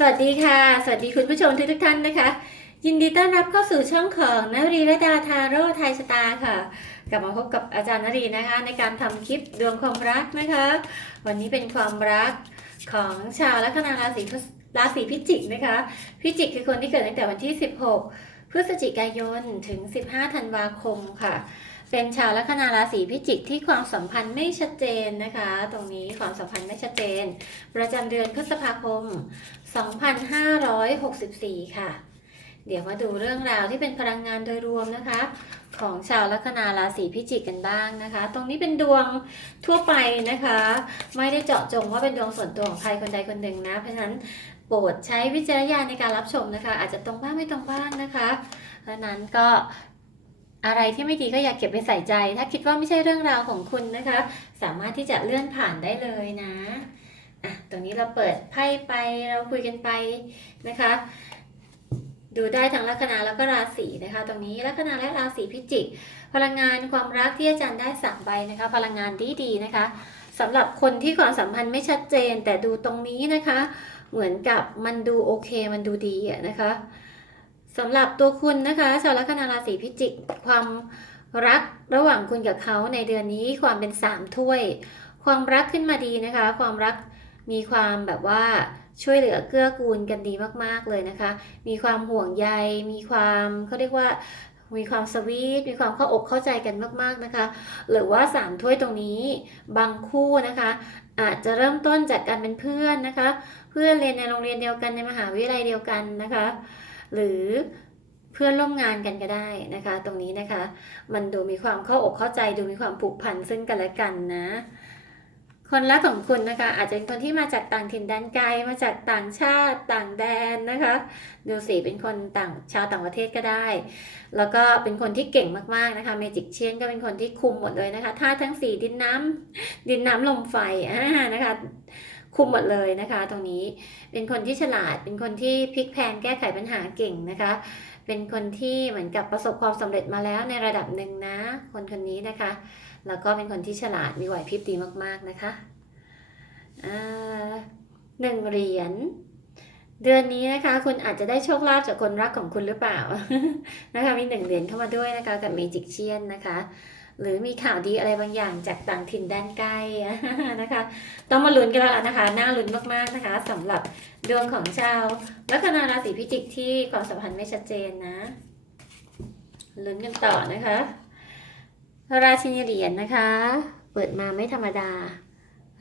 สวัสดีค่ะ สวัสดีคุณผู้ชมทุกทุกท่านนะคะ ยินดีต้อนรับเข้าสู่ช่องของนรีระดาทาโร่ไทยสตาร์ค่ะ กลับมาพบกับอาจารย์นรีนะคะ ในการทำคลิปดวงความรักนะคะ วันนี้เป็นความรักของชาวลัคนาราศีราศีพิจิกนะคะ พิจิกคือคนที่เกิดตั้งแต่วันที่ 16 พฤศจิกายนถึง 15 ธันวาคมค่ะ เป็นชาวลัคนาราศีพิจิกที่ความสัมพันธ์ไม่ชัดเจนนะคะ ตรงนี้ความสัมพันธ์ไม่ชัดเจน ประจำเดือนพฤษภาคม 2564 ค่ะ เดี๋ยวมาดูเรื่องราวที่เป็นพลังงานโดยรวมนะคะ ของชาวลัคนาราศีพิจิกกันบ้างนะคะ ตรงนี้เป็นดวงทั่วไปนะคะ ไม่ได้เจาะจงว่าเป็นดวงส่วนตัวของใครคนใดคนหนึ่งนะ เพราะฉะนั้นโปรดใช้วิจารณญาณในการรับชมนะคะ อาจจะตรงบ้างไม่ตรงบ้างนะคะเพราะฉะนั้นก็ อะไรที่ไม่ดีก็อย่าเก็บไปใส่ใจ ถ้าคิดว่าไม่ใช่เรื่องราวของคุณนะคะ สามารถที่จะเลื่อนผ่านได้เลยนะอะตรงนี้เราเปิดไพ่ไปเราคุยกันไปนะคะ ดูได้ทั้งลัคนาแล้วก็ราศีนะคะ ตรงนี้ลัคนาและราศีพิจิก พลังงานความรักที่อาจารย์ได้สักใบนะคะ พลังงานดีดีนะคะสำหรับคนที่ความสัมพันธ์ไม่ชัดเจน แต่ดูตรงนี้นะคะ เหมือนกับมันดูโอเค มันดูดีอะนะคะ สำหรับตัวคุณนะคะชาวลัคนาราศีพิจิก ความรักระหว่างคุณกับเขาในเดือนนี้ความเป็นสามถ้วย ความรักขึ้นมาดีนะคะ ความรักมีความแบบว่าช่วยเหลือเกื้อกูลกันดีมากๆเลยนะคะ มีความห่วงใย มีความเขาเรียกว่ามีความสวีท มีความเข้าอกเข้าใจกันมากๆนะคะ หรือว่าสามถ้วยตรงนี้บางคู่นะคะ อาจจะเริ่มต้นจากการเป็นเพื่อนนะคะ เพื่อนเรียนในโรงเรียนเดียวกันในมหาวิทยาลัยเดียวกันนะคะ หรือเพื่อนร่วมงานกันก็ได้นะคะ ตรงนี้นะคะ มันดูมีความเข้าอกเข้าใจดูมีความผูกพันซึ่งกันและกันนะ คนรักของคุณนะคะ อาจจะเป็นคนที่มาจากต่างถิ่นแดนไกลมาจากต่างชาติต่างแดนนะคะดูสิเป็นคนต่างชาวต่างประเทศก็ได้ แล้วก็เป็นคนที่เก่งมากๆนะคะเมจิกเชียนก็เป็นคนที่คุมหมดเลยนะคะธาตุทั้งสี่ดินน้ำดินน้ำลมไฟอ่านะคะ คุมหมดเลยนะคะ ตรงนี้เป็นคนที่ฉลาด เป็นคนที่พลิกแพงแก้ไขปัญหาเก่งนะคะ เป็นคนที่เหมือนกับประสบความสำเร็จมาแล้วในระดับหนึ่งนะ คนคนนี้นะคะ แล้วก็เป็นคนที่ฉลาดมีไหวพริบดีมากๆนะคะอ่าหนึ่งเหรียญเดือนนี้นะคะ คุณอาจจะได้โชคลาภจากคนรักของคุณหรือเปล่านะคะมีหนึ่งเหรียญเข้ามาด้วยนะคะกับเมจิกเชียนนะคะ หรือมีข่าวดีอะไรบางอย่างจากต่างถิ่นแดนไกล้นะคะ ต้องมาลุ้นกันแล้วนะคะ น่าลุ้นมากๆนะคะสำหรับดวงของชาวลัคนาราศีพิจิกที่ความสัมพันธ์ไม่ชัดเจนนะลุ้นกันต่อนะคะ ราชินีเหรียญนะคะ เปิดมาไม่ธรรมดา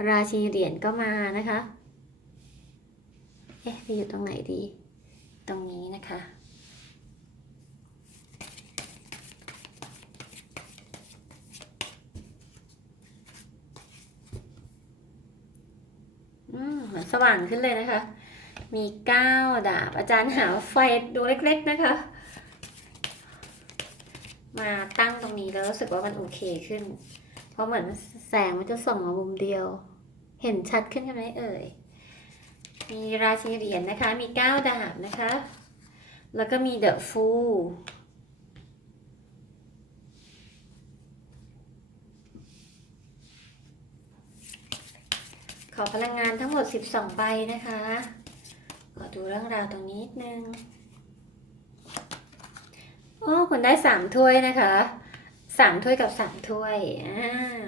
ราชินีเหรียญก็มานะคะเอ๊ะไปอยู่ตรงไหนดี ตรงนี้นะคะ อืมเหมือนสว่างขึ้นเลยนะคะ มีเก้าดาบ อาจารย์หาไฟดวงเล็กๆนะคะ มาตั้งตรงนี้แล้วรู้สึกว่ามันโอเคขึ้น เพราะเหมือนแสงมันจะส่องมามุมเดียว เห็นชัดขึ้นใช่ไหมเอ่ย มีราชินีเหรียญนะคะ มีเก้าดาบนะคะ แล้วก็มีเดอะฟู ขอพลังงานทั้งหมด 12 ใบนะคะ ขอดูเรื่องราวตรงนี้นิดนึง โอ้คุณได้สามถ้วยนะคะสามถ้วยกับสามถ้วยอ่า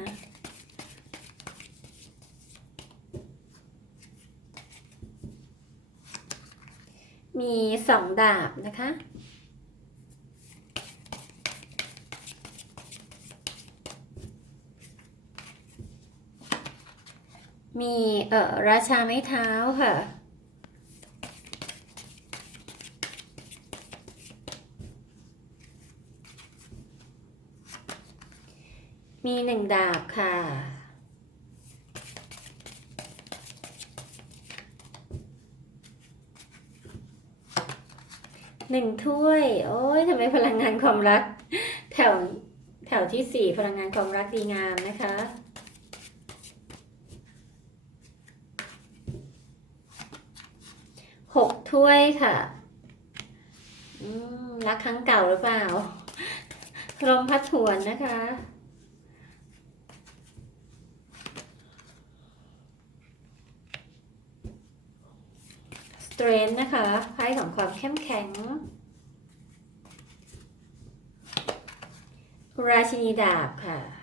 มีสองดาบนะคะ มีเอ่อราชาไม้เท้าค่ะ มีหนึ่งดาบค่ะ หนึ่งถ้วย โอ้ยทำไมพลังงานความรัก แถว แถวที่สี่พลังงานความรักดีงามนะคะ หก ถ้วยค่ะรักครั้งเก่าหรือเปล่าลมพัดหวนนะคะต strength นะคะไพ่ของความเข้มแข็ง ราชินีดาบค่ะ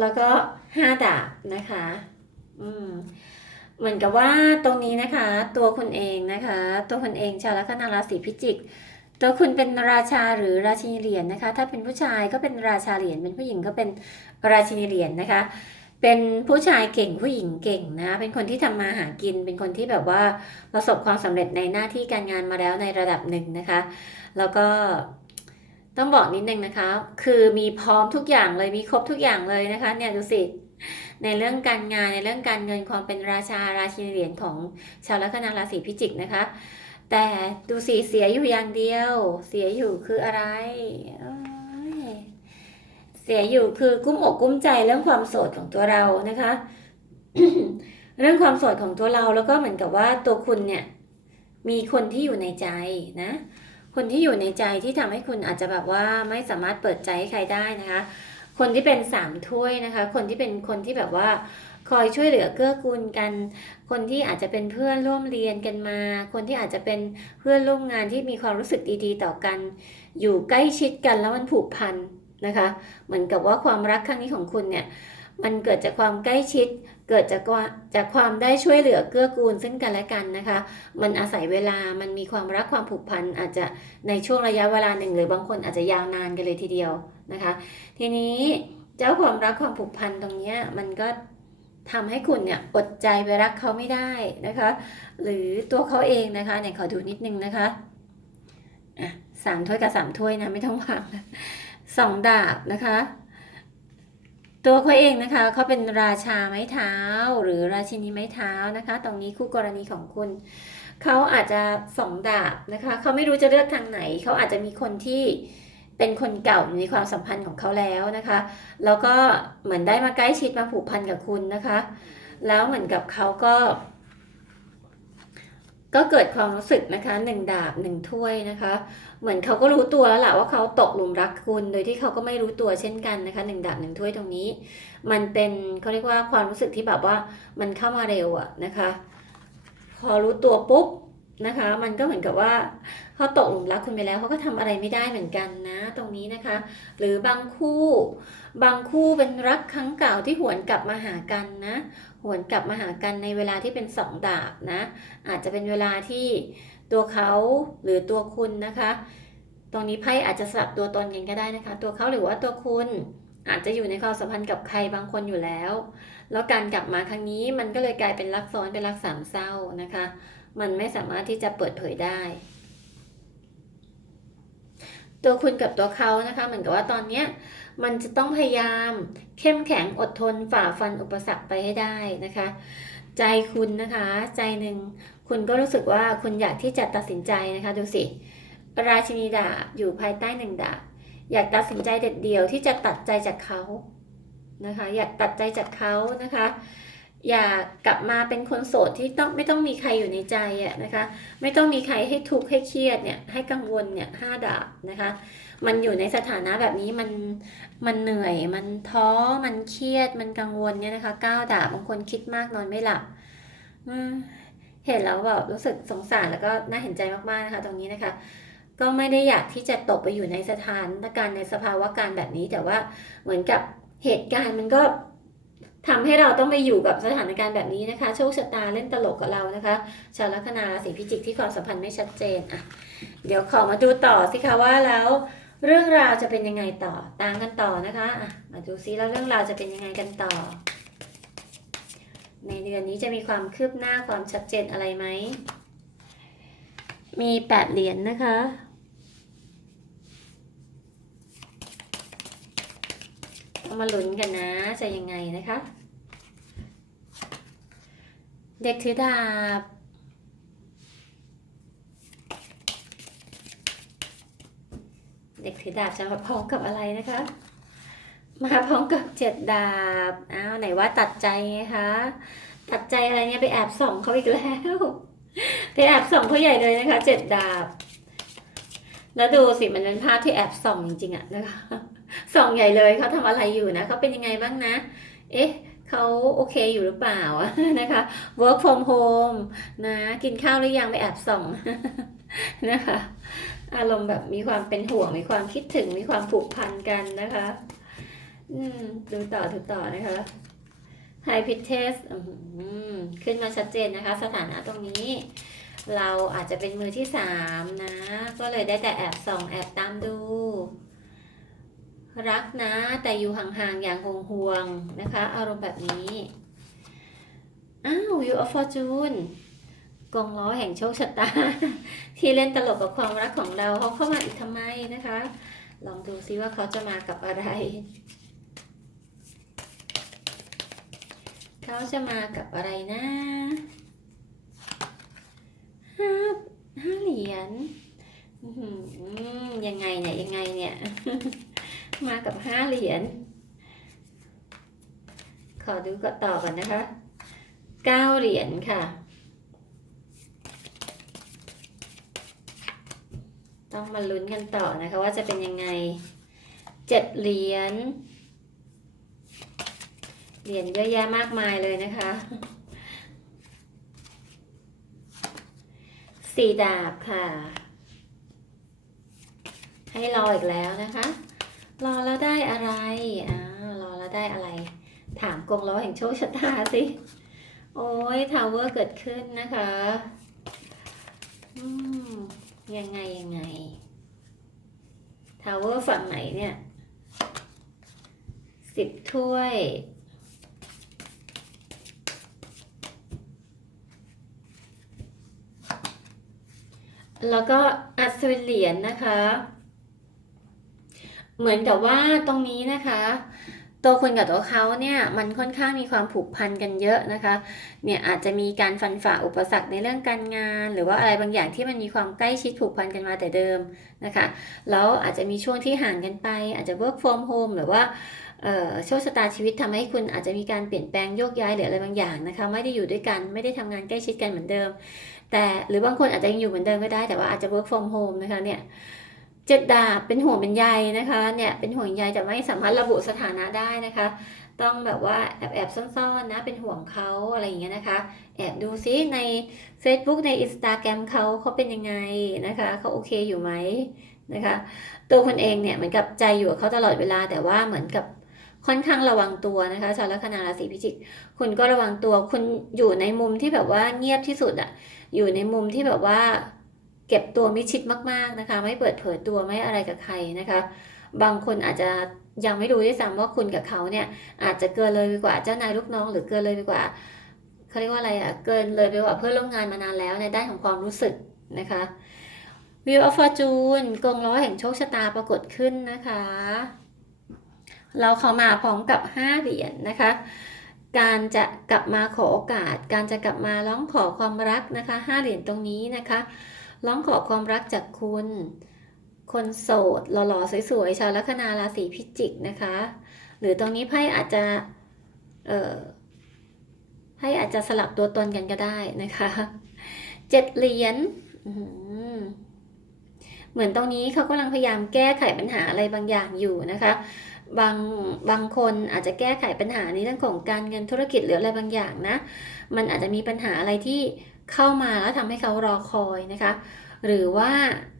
แล้วก็ห้าดาบนะคะ อืมเหมือนกับว่าตรงนี้นะคะ ตัวคุณเองนะคะ ตัวคุณเองชาวลัคนาราศีพิจิก ตัวคุณเป็นราชาหรือราชินีเหรียญนะคะ ถ้าเป็นผู้ชายก็เป็นราชาเหรียญเป็นผู้หญิงก็เป็นราชินีเหรียญนะคะ เป็นผู้ชายเก่งผู้หญิงเก่งนะเป็นคนที่ทำมาหากิน เป็นคนที่แบบว่าประสบความสำเร็จในหน้าที่การงานมาแล้วในระดับหนึ่งนะคะ แล้วก็ ต้องบอกนิดนึงนะคะ คือมีพร้อมทุกอย่างเลยมีครบทุกอย่างเลยนะคะ เนี่ยดูสิในเรื่องการงานในเรื่องการเงินความเป็นราชาราชินีเหรียญของชาวลัคนาราศีพิจิกนะคะ แต่ดูสิเสียอยู่อย่างเดียว เสียอยู่คืออะไรเอ้ยเสียอยู่คือกุ้มอกกุ้มใจเรื่องความโสดของตัวเรานะคะ เรื่องความโสดของตัวเราแล้วก็เหมือนกับว่าตัวคุณเนี่ยมีคนที่อยู่ในใจนะ คนที่อยู่ในใจที่ทำให้คุณอาจจะแบบว่าไม่สามารถเปิดใจให้ใครได้นะคะ คนที่เป็นสามถ้วยนะคะ คนที่เป็นคนที่แบบว่าคอยช่วยเหลือเกื้อกูลกัน คนที่อาจจะเป็นเพื่อนร่วมเรียนกันมา คนที่อาจจะเป็นเพื่อนร่วมงานที่มีความรู้สึกดีๆ ต่อกัน อยู่ใกล้ชิดกันแล้วมันผูกพันนะคะ เหมือนกับว่าความรักครั้งนี้ของคุณเนี่ย มันเกิดจากความใกล้ชิด เกิดจากจากความได้ช่วยเหลือเกื้อกูลซึ่งกันและกันนะคะ มันอาศัยเวลามันมีความรักความผูกพันอาจจะในช่วงระยะเวลาหนึ่ง หรือบางคนอาจจะยาวนานกันเลยทีเดียวนะคะ ทีนี้เจ้าความรักความผูกพันตรงนี้มันก็ทำให้คุณเนี่ยอดใจไปรักเขาไม่ได้นะคะ หรือตัวเขาเองนะคะเนี่ยขอดูนิดนึงนะคะอะสามถ้วยกับสามถ้วยนะไม่ต้องวางสองดาบนะคะ ตัวเขาเองนะคะเขาเป็นราชาไม้เท้า หรือราชินีไม้เท้านะคะ ตรงนี้คู่กรณีของคุณเขาอาจจะสองดาบนะคะเขาไม่รู้จะเลือกทางไหนเขาอาจจะมีคนที่เป็นคนเก่าอยู่ในความสัมพันธ์ของเขาแล้วนะคะ แล้วก็เหมือนได้มาใกล้ชิดมาผูกพันกับคุณนะคะ แล้วเหมือนกับเขาก็ ก็เกิดความรู้สึกนะคะหนึ่งดาบหนึ่งถ้วยนะคะ เหมือนเขาก็รู้ตัวแล้วแหละว่าเขาตกหลุมรักคุณ โดยที่เขาก็ไม่รู้ตัวเช่นกันนะคะหนึ่งดาบหนึ่งถ้วยตรงนี้ มันเป็นเขาเรียกว่าความรู้สึกที่แบบว่ามันเข้ามาเร็วอะนะคะ พอรู้ตัวปุ๊บ นะคะ มันก็เหมือนกับว่าเขาตกหลุมรักคุณไปแล้วเขาก็ทำอะไรไม่ได้เหมือนกันนะ ตรงนี้นะคะ หรือบางคู่ บางคู่เป็นรักครั้งเก่าที่หวนกลับมาหากันนะ หวนกลับมาหากันในเวลาที่เป็นสองดาบนะ อาจจะเป็นเวลาที่ตัวเขาหรือตัวคุณนะคะ ตรงนี้ไพ่อาจจะสลับตัวตนกันก็ได้นะคะ ตัวเขาหรือว่าตัวคุณอาจจะอยู่ในความสัมพันธ์กับใครบางคนอยู่แล้ว แล้วการกลับมาครั้งนี้มันก็เลยกลายเป็นรักซ้อนเป็นรักสามเศร้านะคะ มันไม่สามารถที่จะเปิดเผยได้ ตัวคุณกับตัวเขานะคะเหมือนกับว่าตอนเนี้ยมันจะต้องพยายาม เข้มแข็งอดทนฝ่าฟันอุปสรรคไปให้ได้นะคะ ใจคุณนะคะ ใจหนึ่งคุณก็รู้สึกว่าคุณอยากที่จะตัดสินใจนะคะดูสิราชินีดาบอยู่ภายใต้หนึ่งดาบอยากตัดสินใจเด็ดเดี่ยวที่จะตัดใจจากเขานะคะ อยากตัดใจจากเขานะคะ อยากกลับมาเป็นคนโสดที่ต้องไม่ต้องมีใครอยู่ในใจอะนะคะ ไม่ต้องมีใครให้ทุกข์ให้เครียดเนี่ยให้กังวลเนี่ยห้าดาบนะคะ มันอยู่ในสถานะแบบนี้มันมันเหนื่อยมันท้อมันเครียดมันกังวลเนี่ยนะคะก้าดาบบางคนคิดมากนอนไม่หลับเห็นแล้วแบบรู้สึกสงสารแล้วก็น่าเห็นใจมากๆนะคะตรงนี้นะคะ ก็ไม่ได้อยากที่จะตกไปอยู่ในสถานการณ์ในสภาวะการแบบนี้แต่ว่าเหมือนกับเหตุการณ์มันก็ ทำให้เราต้องไปอยู่กับสถานการณ์แบบนี้นะคะ โชคชะตาเล่นตลกกับเรานะคะ ชาวลัคนาราศีพิจิกที่ความสัมพันธ์ไม่ชัดเจนอะเดี๋ยวขอมาดูต่อสิคะว่าแล้วเรื่องราวจะเป็นยังไงต่อตามกันต่อนะคะอะมาดูซิแล้วเรื่องราวจะเป็นยังไงกันต่อ ในเดือนนี้จะมีความคืบหน้าความชัดเจนอะไรไหมมีแปดเหรียญนนะคะต้องมาลุ้นกันนะจะยังไงนะคะ เด็กถือดาบ เด็กถือดาบจะมาพร้อมกับอะไรนะคะ มาพร้อมกับเจ็ดดาบ อ้าวไหนว่าตัดใจไงคะ ตัดใจอะไรเนี่ยไปแอบส่องเขาอีกแล้ว ไปแอบส่องเขาใหญ่เลยนะคะเจ็ดดาบ แล้วดูสิมันเป็นภาพที่แอบส่องจริงๆอะนะคะ ส่องใหญ่เลยเขาทำอะไรอยู่นะเขาเป็นยังไงบ้างนะ เอ๊ะ เขาโอเคอยู่หรือเปล่านะคะ work from home นะ กินข้าวหรือยังไปแอบส่องนะคะ อารมณ์แบบมีความเป็นห่วง มีความคิดถึง มีความผูกพันกันนะคะ อืม ดูต่อดูต่อนะคะ High p i t t e s ขึ้นมาชัดเจนนะคะ สถานะตรงนี้ เราอาจจะเป็นมือที่สามนะ ก็เลยได้แต่แอบส่องแอบตามดู รักนะแต่อยู่ห่างๆอย่างห่วงๆนะคะ อารมณ์แบบนี้ อ้าว Wheel of Fortune กองล้อแห่งโชคชะตา ที่เล่นตลกกับความรักของเราเขาเข้ามาอีกทำไมนะคะ ลองดูซิว่าเขาจะมากับอะไร เขาจะมากับอะไรนะห้าห้าเหรียญยังไงเนี่ยยังไงเนี่ย มากับห้าเหรียญ ขอดูก็ต่อก่อนนะคะเก้าเหรียญค่ะ ต้องมาลุ้นกันต่อนะคะว่าจะเป็นยังไงเจ็ดเหรียญ เหรียญเยอะแยะมากมายเลยนะคะสี่ดาบค่ะ ให้รออีกแล้วนะคะ รอแล้วได้อะไรอ้ารอแล้วได้อะไร ถามกงล้อแห่งโชคชะตาสิ โอ้ยทาวเวอร์เกิดขึ้นนะคะอืมยังไงยังไงทาวเวอร์ฝั่งไหนเนี่ยสิบถ้วยแล้วก็อัศวินเหรียญนะคะ เหมือนกับว่าตรงนี้นะคะ ตัวคุณกับตัวเขาเนี่ยมันค่อนข้างมีความผูกพันกันเยอะนะคะเนี่ยอาจจะมีการฟันฝ่าอุปสรรคในเรื่องการงาน หรือว่าอะไรบางอย่างที่มันมีความใกล้ชิดผูกพันกันมาแต่เดิมนะคะแล้วอาจจะมีช่วงที่ห่างกันไป อาจจะ work from home หรือว่าเอ่อโชคชะตาชีวิตทำให้คุณอาจจะมีการเปลี่ยนแปลงโยกย้ายหรืออะไรบางอย่างนะคะ ไม่ได้อยู่ด้วยกันไม่ได้ทำงานใกล้ชิดกันเหมือนเดิม แต่หรือบางคนอาจจะยังอยู่เหมือนเดิมก็ได้แต่ว่าอาจจะ work from home นะคะเนี่ย เจ็ดดาบเป็นห่วงเป็นใยนะคะเนี่ยเป็นห่วงใยแต่ไม่สามารถระบุสถานะได้นะคะ ต้องแบบว่าแอบแอบซ่อนๆนะเป็นห่วงเขาอะไรอย่างเงี้ยนะคะ แอบดูซิใน Facebook ใน Instagram เขาเขาเป็นยังไงนะคะเขาโอเคอยู่ไหมนะคะตัวคนเองเนี่ยเหมือนกับใจอยู่กับเขาตลอดเวลาแต่ว่าเหมือนกับค่อนข้างระวังตัวนะคะชาวลัคนาราศีพิจิก คุณก็ระวังตัว คุณอยู่ในมุมที่แบบว่าเงียบที่สุดอะอยู่ในมุมที่แบบว่า เก็บตัวมิชิดมากๆนะคะ ไม่เปิดเผยตัวไม่อะไรกับใครนะคะ บางคนอาจจะยังไม่รู้ด้วยซ้ำว่าคุณกับเขาเนี่ยอาจจะเกินเลยไปกว่าเจ้านายลูกน้อง หรือเกินเลยไปกว่าเขาเรียกว่าอะไรอะเกินเลยไปกว่าเพื่อนร่วมงานมานานแล้วในด้านของความรู้สึกนะคะ Wheel of Fortune กงล้อแห่งโชคชะตาปรากฏขึ้นนะคะ เราเข้ามาพร้อมกับ5เหรียญนะคะ การจะกลับมาขอโอกาส การจะกลับมาร้องขอความรักนะคะ5เหรียญตรงนี้นะคะ ร้องขอความรักจากคุณ คนโสดหล่อๆสวยๆชาวลัคนาราศีพิจิกนะคะ หรือตรงนี้ไพ่อาจจะเอ่อไพ่อาจจะสลับตัวตนกันก็ได้นะคะเจ็ดเหรียญเหมือนตรงนี้เขากำลังพยายามแก้ไขปัญหาอะไรบางอย่างอยู่นะคะบางบางคนอาจจะแก้ไขปัญหาในเรื่องของการเงินธุรกิจหรืออะไรบางอย่างนะ มันอาจจะมีปัญหาอะไรที่ เข้ามาแล้วทำให้เขารอคอยนะคะ หรือว่า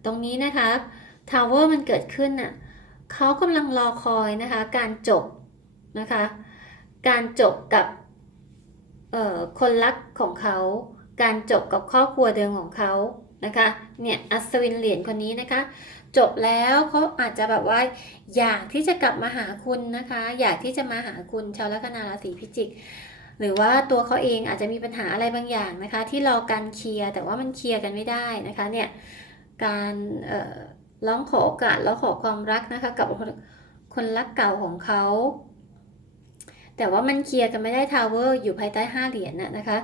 ตรงนี้นะคะทาวเวอร์มันเกิดขึ้นน่ะเขากำลังรอคอยนะคะ การจบนะคะ การจบกับคนรักของเขา การจบกับครอบครัวเดิมของเขานะคะ เนี่ยอัศวินเหรียญคนนี้นะคะ จบแล้วเขาอาจจะแบบว่าอยากที่จะกลับมาหาคุณนะคะ อยากที่จะมาหาคุณชาวลัคนาราศีพิจิก หรือว่าตัวเขาเองอาจจะมีปัญหาอะไรบางอย่างนะคะ ที่รอการเคลียร์แต่ว่ามันเคลียร์กันไม่ได้นะคะเนี่ยการร้องขอโอกาสแล้วขอความรักนะคะกับคนคนรักเก่าของเขาแต่ว่ามันเคลียร์กันไม่ได้ทาวเวอร์อยู่ภายใต้ห้าเหรียญน่ะนะคะ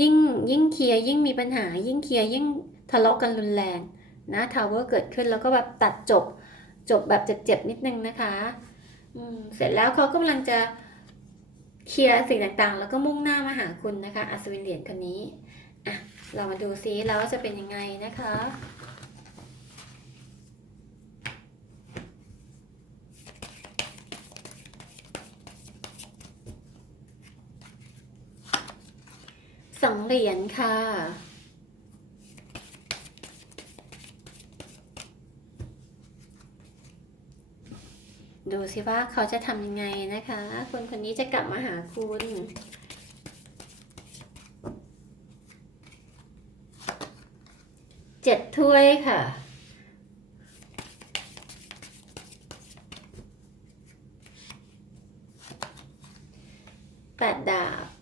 ยิ่งยิ่งเคลียร์ยิ่งมีปัญหา ยิ่งเคลียร์ยิ่งทะเลาะกันรุนแรงนะทาวเวอร์เกิดขึ้นแล้วก็แบบตัดจบจบแบบเจ็บๆนิดนึงนะคะอืมเสร็จแล้วเขากำลังจะ เคลียร์สิ่งต่างๆ แล้วก็มุ่งหน้ามาหาคุณนะคะ อัศวินเหรียญคนนี้อะเรามาดูซิแล้วจะเป็นยังไงนะคะสองเหรียญค่ะ ดูสิว่าเขาจะทำยังไงนะคะ คนคนนี้จะกลับมาหาคุณเจ็ดถ้วยค่ะแปดดาบ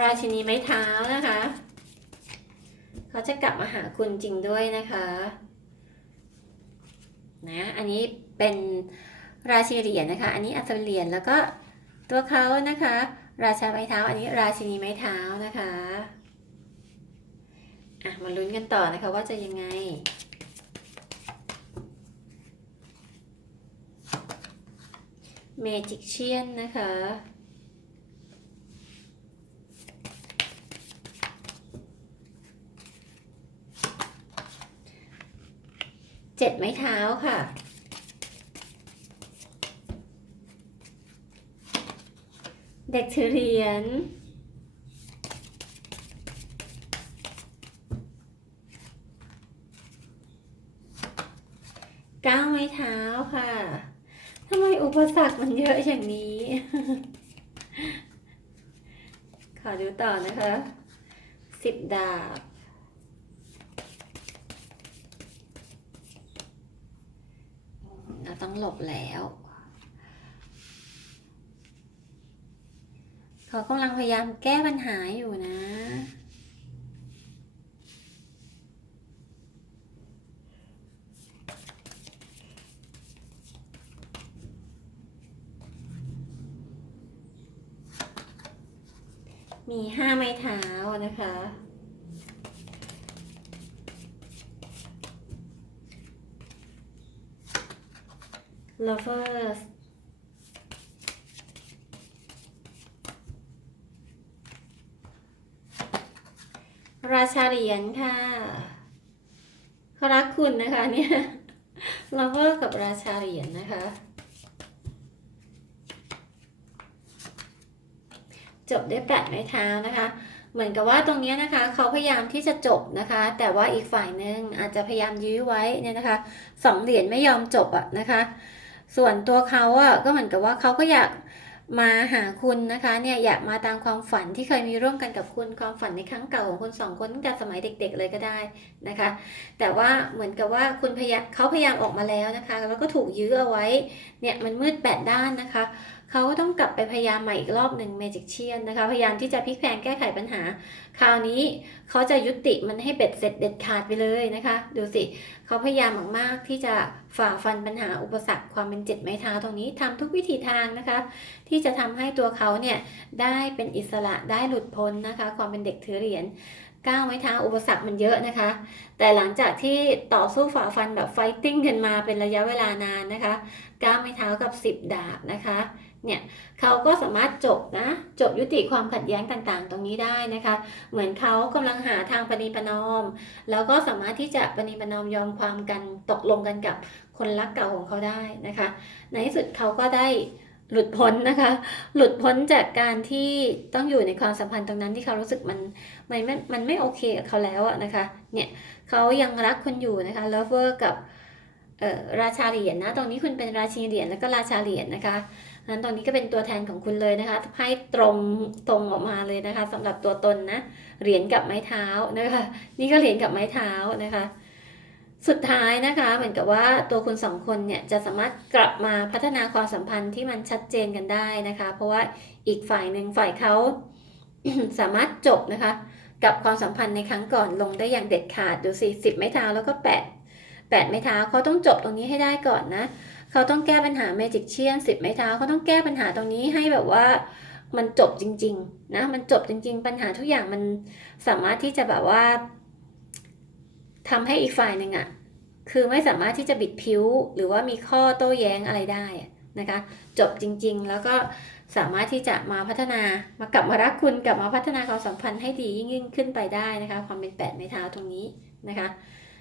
ราชินี ไม้เท้านะคะ เขาจะกลับมาหาคุณจริงด้วยนะคะนะอันนี้เป็นราชินีเหรียญนะคะ อันนี้อัศวินเหรียญแล้วก็ตัวเขานะคะ ราชาไม้เท้า อันนี้ราชินีไม้เท้านะคะอะมาลุ้นกันต่อนะคะว่าจะยังไงเมจิกเชียนนะคะ เจ็ดไม้เท้าค่ะ เด็กถือเหรียญเก้าไม้เท้าค่ะทำไมอุปสรรคมันเยอะอย่างนี้ ขอดูต่อนะคะสิบดาบ เรา ต้องหลบแล้ว เขากำลังพยายามแก้ปัญหาอยู่นะ มีห้าไม้เท้านะคะ lovers ราชาเหรียญค่ะเขารักคุณนะคะเนี่ย lover กับราชาเหรียญนะคะ จบได้แปดไม้เท้านะคะเหมือนกับว่าตรงนี้นะคะเขาพยายามที่จะจบนะคะ แต่ว่าอีกฝ่ายหนึ่งอาจจะพยายามยื้อไว้เนี่ยนะคะสองเหรียญไม่ยอมจบอะนะคะ ส่วนตัวเขาอะก็เหมือนกับว่าเขาก็อยากมาหาคุณนะคะเนี่ยอยากมาตามความฝันที่เคยมีร่วมกันกับคุณความฝันในครั้งเก่าของคุณสองคนตั้งแต่สมัยเด็ก ๆ เลยก็ได้นะคะ แต่ว่าเหมือนกับว่าคุณพยายามเขาพยายามออกมาแล้วนะคะ แล้วก็ถูกยื้อเอาไว้เนี่ยมันมืดแปดด้านนะคะ เขาก็ต้องกลับไปพยายามใหม่อีกรอบหนึ่งเมจิกเชียนนะคะ พยายามที่จะพลิกแพลงแก้ไขปัญหา คราวนี้เขาจะยุติมันให้เบ็ดเสร็จเด็ดขาดไปเลยนะคะ ดูสิเขาพยายามมากๆที่จะฝ่าฟันปัญหาอุปสรรคความเป็นเจ็ดไม้เท้าตรงนี้ทำทุกวิธีทางนะคะ ที่จะทำให้ตัวเขาเนี่ยได้เป็นอิสระได้หลุดพ้นนะคะ ความเป็นเด็กถือเหรียญก้าวไม้เท้าอุปสรรคมันเยอะนะคะ แต่หลังจากที่ต่อสู้ฝ่าฟันแบบไฟติ้งกันมาเป็นระยะเวลานานนะคะก้าวไม้เท้ากับ 10 ดาบนะคะ เนี่ยเขาก็สามารถจบนะจบยุติความขัดแย้งต่างๆ ตรงนี้ได้นะคะ เหมือนเขากำลังหาทางปณีประนอม แล้วก็สามารถที่จะปณีประนอมยอมความกันตกลงกันกับคนรักเก่าของเขาได้นะคะ ในที่สุดเขาก็ได้หลุดพ้นนะคะ หลุดพ้นจากการที่ต้องอยู่ในความสัมพันธ์ตรงนั้นที่เขารู้สึกมันมันไม่มันไม่โอเคกับเขาแล้วอะนะคะ เนี่ยเขายังรักคุณอยู่นะคะ lover กับเอ่อราชาเหรียญนะ ตรงนี้คุณเป็นราชินีเหรียญแล้วก็ราชาเหรียญนะคะ นั้นตรงนี้ก็เป็นตัวแทนของคุณเลยนะคะไพ่ตรงตรงออกมาเลยนะคะสำหรับตัวตนนะเหรียญกับไม้เท้านะคะ นี่ก็เหรียญกับไม้เท้านะคะ สุดท้ายนะคะเหมือนกับว่าตัวคุณสองคนเนี่ยจะสามารถกลับมาพัฒนาความสัมพันธ์ที่มันชัดเจนกันได้นะคะ เพราะว่าอีกฝ่ายหนึ่งฝ่ายเขาสามารถจบนะคะ กับความสัมพันธ์ในครั้งก่อนลงได้อย่างเด็ดขาดดูสิสิบไม้เท้าแล้วก็แปดแปดไม้เท้าเขาต้องจบตรงนี้ให้ได้ก่อนนะ เขาต้องแก้ปัญหาเมจิกเชียนสิบไม้เท้าเขาต้องแก้ปัญหาตรงนี้ให้แบบว่ามันจบจริง ๆ นะ มันจบจริง ๆ ปัญหาทุกอย่างมันสามารถที่จะแบบว่าทำให้อีกฝ่ายหนึ่งอะคือไม่สามารถที่จะบิดผิว หรือว่ามีข้อโต้แย้งอะไรได้นะคะ จบจริง ๆ แล้วก็สามารถที่จะมาพัฒนามากลับมารักคุณกลับมาพัฒนาความสัมพันธ์ให้ดียิ่งยิ่งขึ้นไปได้นะคะ ความเป็นแปดไม้เท้าตรงนี้นะคะ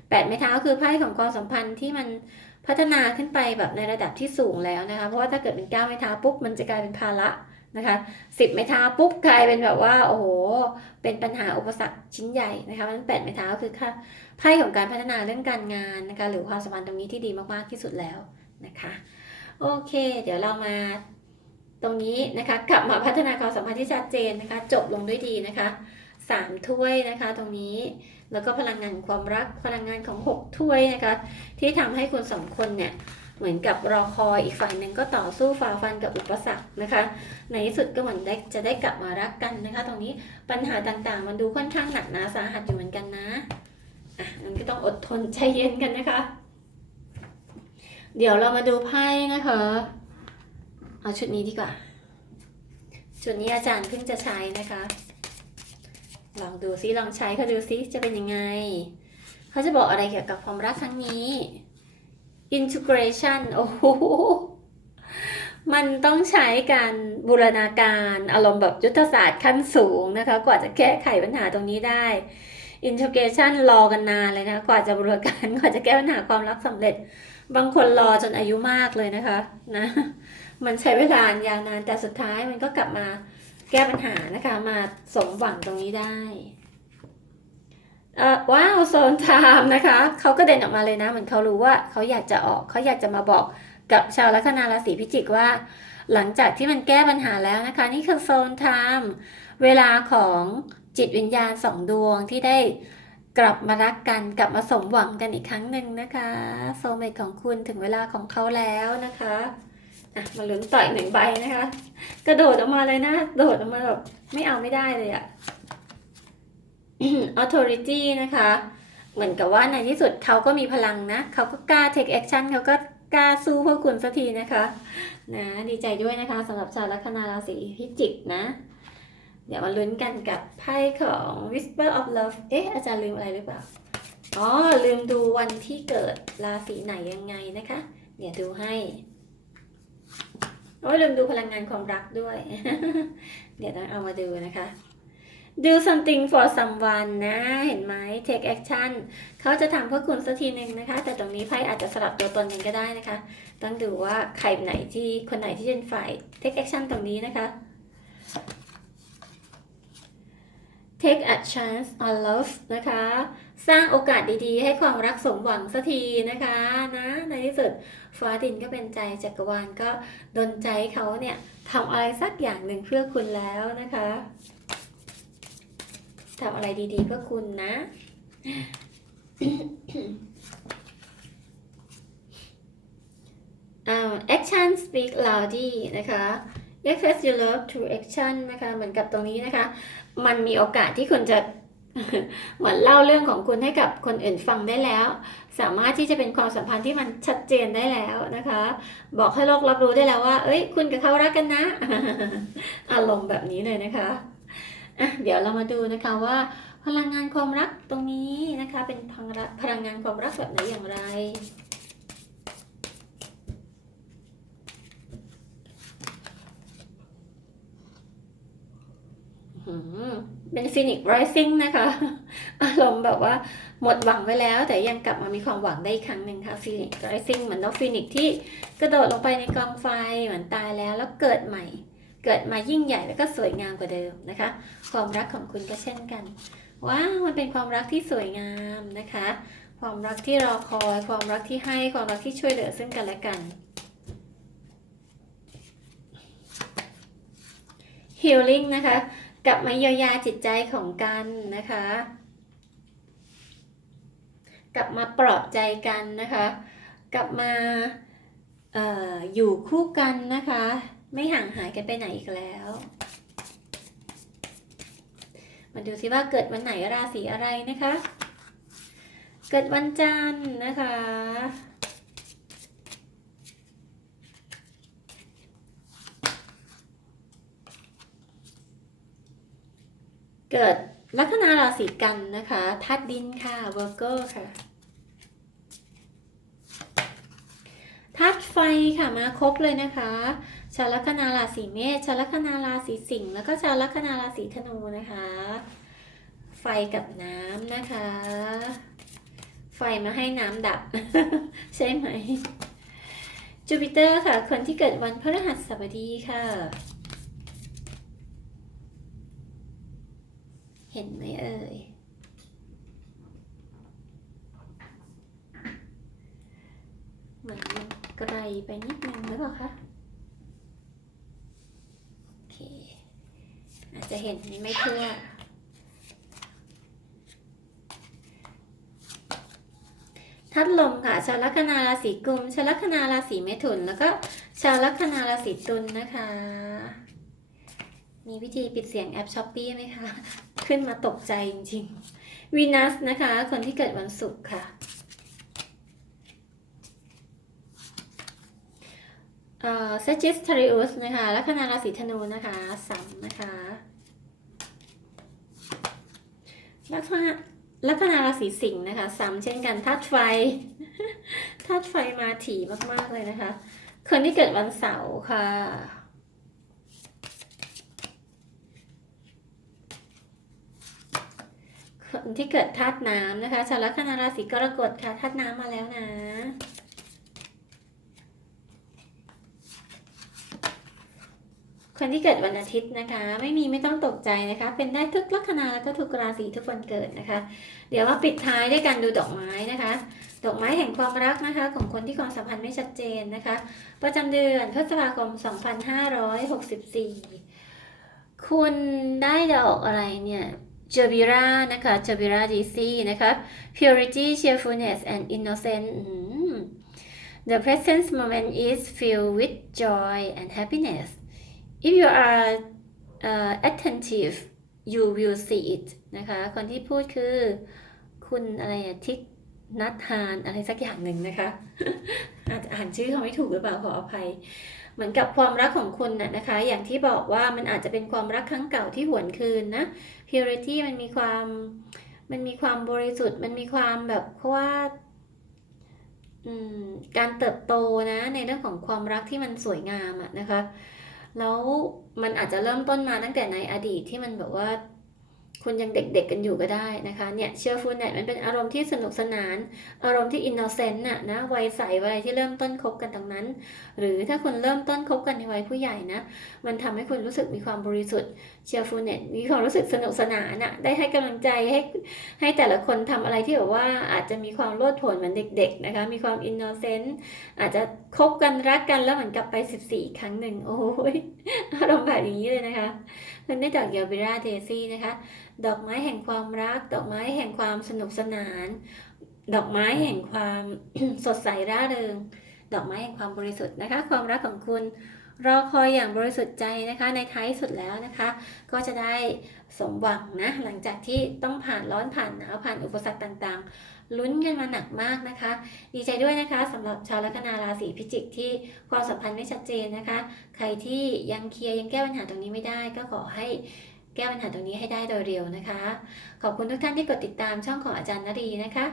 แปดไม้เท้าคือไพ่ของความสัมพันธ์ที่มัน พัฒนาขึ้นไปแบบในระดับที่สูงแล้วนะคะ เพราะว่าถ้าเกิดเป็นเก้าไม้เท้าปุ๊บมันจะกลายเป็นภาระนะคะสิบไม้เท้าปุ๊บกลายเป็นแบบว่าโอ้โหเป็นปัญหาอุปสรรคชิ้นใหญ่นะคะเพราะฉะนั้นแปดไม้เท้าคือค่าไพ่ของการพัฒนาเรื่องการงานนะคะหรือความสัมพันธ์ตรงนี้ที่ดีมากๆที่สุดแล้วนะคะโอเค เดี๋ยวเรามาตรงนี้นะคะกลับมาพัฒนาความสัมพันธ์ที่ชัดเจนนะคะ จบลงด้วยดีนะคะสามถ้วยนะคะตรงนี้ แล้วก็พลังงานความรักพลังงานของหกถ้วยนะคะ ที่ทำให้คุณสองคนเนี่ยเหมือนกับรอคอยอีกฝ่ายหนึ่งก็ต่อสู้ฝ่าฟันกับอุปสรรคนะคะ ในที่สุดก็เหมือนได้จะได้กลับมารักกันนะคะ ตรงนี้ปัญหาต่างๆ มันดูค่อนข้างหนักหนาสาหัสอยู่เหมือนกันนะอะมันก็ต้องอดทนใจเย็นกันนะคะ เดี๋ยวเรามาดูไพ่นะคะเอาชุดนี้ดีกว่าชุดนี้อาจารย์เพิ่งจะใช้นะคะ ลองดูซิลองใช้เขาดูซิจะเป็นยังไง เขาจะบอกอะไรเกี่ยวกับความรักครั้งนี้ integration โอ้โหมันต้องใช้การบูรณาการอารมณ์แบบยุทธศาสตร์ขั้นสูงนะคะ กว่าจะแก้ไขปัญหาตรงนี้ได้ integration รอกันนานเลยนะ กว่าจะบูรณาการกว่าจะแก้ปัญหาความรักสำเร็จ บางคนรอจนอายุมากเลยนะคะนะมันใช้เวลายาวนานแต่สุดท้ายมันก็กลับมา แก้ปัญหานะคะมาสมหวังตรงนี้ได้เอ่อว้าวโซนไทม์นะคะเขาก็เด่นออกมาเลยนะเหมือนเขารู้ว่าเขาอยากจะออกเขาอยากจะมาบอกกับชาวลัคนาราศีพิจิกว่า หลังจากที่มันแก้ปัญหาแล้วนะคะ นี่คือโซนไทม์เวลาของจิตวิญญาณสองดวงที่ได้กลับมารักกันกลับมาสมหวังกันอีกครั้งหนึ่งนะคะ โซเมตของคุณถึงเวลาของเขาแล้วนะคะ อะมาลุ้นต่อยหนึ่งใบนะคะ กระโดดออกมาเลยนะโดดออกมาแบบไม่เอาไม่ได้เลยอะ authority นะคะ เหมือนกับว่าในที่สุดเขาก็มีพลังนะ เขาก็กล้า take action เขาก็กล้าสู้พื่อคุณสักทีนะคะ นะดีใจด้วยนะคะสำหรับชาวลัคนาราศีพิจิกนะ เดี๋ยวมาลุ้นกันกับไพ่ของ Whisper of Love เอ๊ะ อาจารย์ลืมอะไรหรือเปล่า อ๋อ ลืมดูวันที่เกิดราศีไหนยังไงนะคะ เดี๋ยวดูให้ โอ้ยลืมดูพลังงานความรักด้วย เดี๋ยวต้องเอามาดูนะคะ do something for someone นะ เห็นไหม take action เขาจะทำเพื่อคุณสักทีหนึ่งนะคะ แต่ตรงนี้ไพ่อาจจะสลับตัวตนกันก็ได้นะคะ ต้องดูว่าใครไหนที่คนไหนที่เป็นฝ่าย take action ตรงนี้นะคะ take a chance on love นะคะ สร้างโอกาสดีๆ ให้ความรักสมหวังสักทีนะคะนะในที่สุดฟ้าดินก็เป็นใจจักรวาลก็ดนใจเขาเนี่ยทำอะไรสักอย่างหนึ่งเพื่อคุณแล้วนะคะทำอะไรดีๆเพื่อคุณนะอ่า action speak loudly นะคะ express your love through action นะคะ เหมือนกับตรงนี้นะคะ มันมีโอกาสที่คุณจะ หมือนเล่าเรื่องของคุณให้กับคนอื่นฟังได้แล้ว สามารถที่จะเป็นความสัมพันธ์ที่มันชัดเจนได้แล้วนะคะ บอกให้โลกรับรู้ได้แล้วว่า เอ้ย คุณกับเขารักกันนะ อารมณ์แบบนี้เลยนะคะะเดี๋ยวเรามาดูนะคะว่า พลังงานความรักตรงนี้นะคะ เป็นพลังพลังงานความรักแบบไหนอย่างไร เป็นฟินิกไรซิ่งนะคะ อารมณ์แบบว่าหมดหวังไปแล้ว แต่ยังกลับมามีความหวังได้อีกครั้งหนึ่งค่ะฟินิกไรซิ่งเหมือนนกฟินิกที่กระโดดลงไปในกองไฟเหมือนตายแล้วแล้วเกิดใหม่ เกิดมายิ่งใหญ่แล้วก็สวยงามกว่าเดิมนะคะ ความรักของคุณก็เช่นกันว้าวมันเป็นความรักที่สวยงามนะคะ ความรักที่รอคอย ความรักที่ให้ความรักที่ช่วยเหลือซึ่งกันและกัน healing นะคะ กลับมาเยียวยาจิตใจของกันนะคะ กลับมาปลอบใจกันนะคะ กลับมาอออยู่คู่กันนะคะ ไม่ห่างหายกันไปไหนอีกแล้ว มาดูสิว่าเกิดวันไหนราศีอะไรนะคะ เกิดวันจันทร์นะคะ เกิดลัคนาราศีกันนะคะธาตุดินค่ะเวอร์เกอร์ค่ะธาตุไฟค่ะมาครบเลยนะคะ ชาวลัคนาราศีเมษชาวลัคนาราศีสิงห์แล้วก็ชาวลัคนาราศีธนูนะคะ ไฟกับน้ำนะคะ ไฟไฟมาให้น้ำดับ ใช่ไหมจูปิเตอร์ค่ะ คนที่เกิดวันพฤหัสบดีค่ะ เห็นไหมเอ่ย เหมือนมันไกลไปนิดนึงหรือเปล่าคะ โอเค อาจจะเห็นไม่ทั่วทัดลมค่ะชาวลัคนาราศีกุมชาวลัคนาราศีเมถุน แล้วก็ชาวลัคนาราศีตุลนะคะ มีวิธีปิดเสียงแอปช้อปปี้ไหมคะ ขึ้นมาตกใจจริงๆวีนัสนะคะ คนที่เกิดวันศุกร์ค่ะเอ่อ Sagittarius นะคะลัคนาราศีธนูนะคะสัมนะคะลัคนาลัคนาราศีสิงห์นะคะสัมเช่นกันธาตุไฟธาตุไฟมาถี่มากๆเลยนะคะ คนที่เกิดวันเสาร์ค่ะ คน ที่เกิดธาตุน้ำนะคะชาวลัคนาราศีกรกฎค่ะธาตุน้ำมาแล้วนะ คนที่เกิดวันอาทิตย์นะคะ ไม่มีไม่ต้องตกใจนะคะ เป็นได้ทุกลัคนาแล้วก็ทุกราศีทุกวันเกิดนะคะ เดี๋ยวมาปิดท้ายด้วยการดูดอกไม้นะคะดอกไม้แห่งความรักนะคะ ของคนที่ความสัมพันธ์ไม่ชัดเจนนะคะ ประจำเดือนพฤษภาคม 2564 คุณได้ดอกอะไรเนี่ย เจอบิรานะคะเจอบิราดีซีนะคะ purity cheerfulness and innocence The present moment is filled with joy and happiness. If you are uh, attentive you will see it นะคะ คนที่พูดคือ คุณอะไรอะทิก นัทฮานอะไรสักอย่างหนึ่งนะคะ อาจจะอ่านชื่อเขาไม่ถูกหรือเปล่าขออภัย เหมือนกับความรักของคุณน่ะนะคะ อย่างที่บอกว่ามันอาจจะเป็นความรักครั้งเก่าที่หวนคืนนะ purity มันมีความมันมีความบริสุทธิ์ มันมีความแบบเพราะว่าอืมการเติบโตนะในเรื่องของความรักที่มันสวยงามอะนะคะ แล้วมันอาจจะเริ่มต้นมาตั้งแต่ในอดีตที่มันแบบว่า คุณยังเด็กๆกันอยู่ก็ได้นะคะเนี่ยเชื่อฟูนเนี่ยมันเป็นอารมณ์ที่สนุกสนาน อารมณ์ที่อินโนเซนต์น่ะนะวัยใสวัยที่เริ่มต้นคบกันตรงนั้น หรือถ้าคุณเริ่มต้นคบกันในวัยผู้ใหญ่นะมันทำให้คุณรู้สึกมีความบริสุทธิ์เชียร์ฟูเน็ตมีความรู้สึกสนุกสนานน่ะได้ให้กำลังใจให้ให้แต่ละคนทำอะไรที่แบบว่าอาจจะมีความโลดโผนเหมือนเด็ก ๆนะคะ มีความอินโนเซนต์อาจจะคบกันรักกันแล้วเหมือนกลับไป 14 ครั้งหนึ่งโอ้ยอารมณ์แบบนี้เลยนะคะ มันด้ดอกเยลบิราเดซี่นะคะ ดอกไม้แห่งความรัก ดอกไม้แห่งความสนุกสนาน ดอกไม้แห่งความสดใสร่าเริง ดอกไม้แห่งความบริสุทธิ์นะคะ ความรักของคุณรอคอยอย่างบริสุทธิ์ใจนะคะในท้ายสุดแล้วนะคะ ก็จะได้สมหวังนะหลังจากที่ต้องผ่านร้อนผ่านหนาวผ่านอุปสรรคต่างๆ ลุ้นกันมาหนักมากนะคะ ดีใจด้วยนะคะสำหรับชาวลัคนาราศีพิจิกที่ความสัมพันธ์ไม่ชัดเจนนะคะ ใครที่ยังเคลียร์ยังแก้ปัญหาตรงนี้ไม่ได้ ก็ขอให้แก้ปัญหาตรงนี้ให้ได้โดยเร็วนะคะ ขอบคุณทุกท่านที่กดติดตามช่องของอาจารย์นรีนะคะ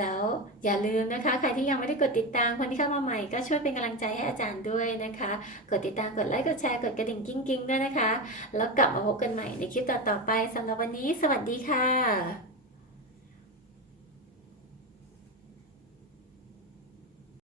แล้วอย่าลืมนะคะ ใครที่ยังไม่ได้กดติดตามคนที่เข้ามาใหม่ก็ช่วยเป็นกำลังใจให้อาจารย์ด้วยนะคะ กดติดตามกดไลค์กดแชร์กดกระดิ่งกิ้งๆด้วยนะคะ แล้วกลับมาพบกันใหม่ในคลิปต่อๆไปสำหรับวันนี้ สวัสดีค่ะ